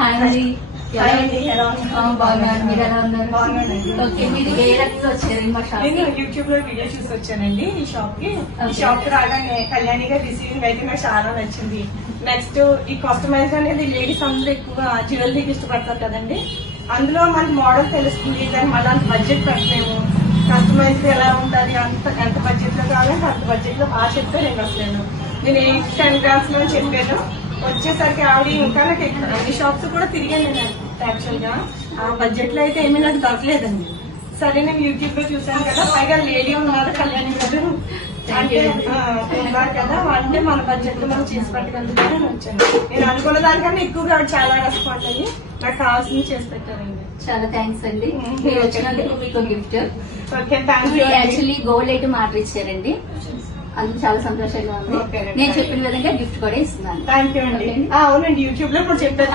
Hi అండి. బాగున్నారు, మీరు ఎలా ఉన్నారు? బాగున్నానండి. ఓకే, మీరు ఏ రకంగా వచ్చారండి మా షాప్? నేను యూట్యూబ్ లో వీడియో చూసి వచ్చానండి ఈ షాప్ కి. ఈ షాప్ కి రాగానే కళ్యాణి గారి రిసీవింగ్ అయితే నాకు చాలా నచ్చింది. నెక్స్ట్ ఈ కస్టమైజ్ అనేది లేడీస్ అందరూ ఎక్కువ జ్యువెలరీకి ఇష్టపడతారు కదండి. అందులో మనకి మోడల్ తెలుస్తుంది, కానీ మళ్ళీ అంత బడ్జెట్ పెట్టలేము. కస్టమైజ్ ఎలా ఉంటుంది, ఎంత బడ్జెట్ లో కావాలంటే అంత బడ్జెట్ లో బాగా చెప్తే నేను వస్తాను. నేను 8-10 గ్రామ్స్ లో చెప్పాను. వచ్చేసరికి ఆవిడ ఇంకా నాకు అన్ని షాప్స్ కూడా తిరిగాను నేను యాక్చువల్ గా. ఆ బడ్జెట్ లో అయితే ఏమీ నాకు దొరకలేదండి. సరే నేను యూట్యూబ్ లో చూసాను కదా, పైగా లేడీ ఉన్నారు కళ్యాణి గారు అంటే ఉన్నారు కదా, అంటే మన బడ్జెట్ లో మనం చేసి పెట్టగలుగుతారని వచ్చాను. నేను అనుకున్న దానికన్నా ఎక్కువగా చాలా రెస్పాండ్ అయ్యి నాకు కావాల్సింది చేసి పెట్టారండి. చాలా థ్యాంక్స్ అండి. మీరు వచ్చినందుకు మీకు gift. Okay, thank you. Actually gold item order ఇచ్చారండి, అది చాలా సంతోషంగా ఉంది. నేను చెప్పిన విధంగా గిఫ్ట్ కూడా ఇస్తున్నాను. థ్యాంక్ యూ అండి. అవునండి, యూట్యూబ్ లో ఇప్పుడు చెప్పాను.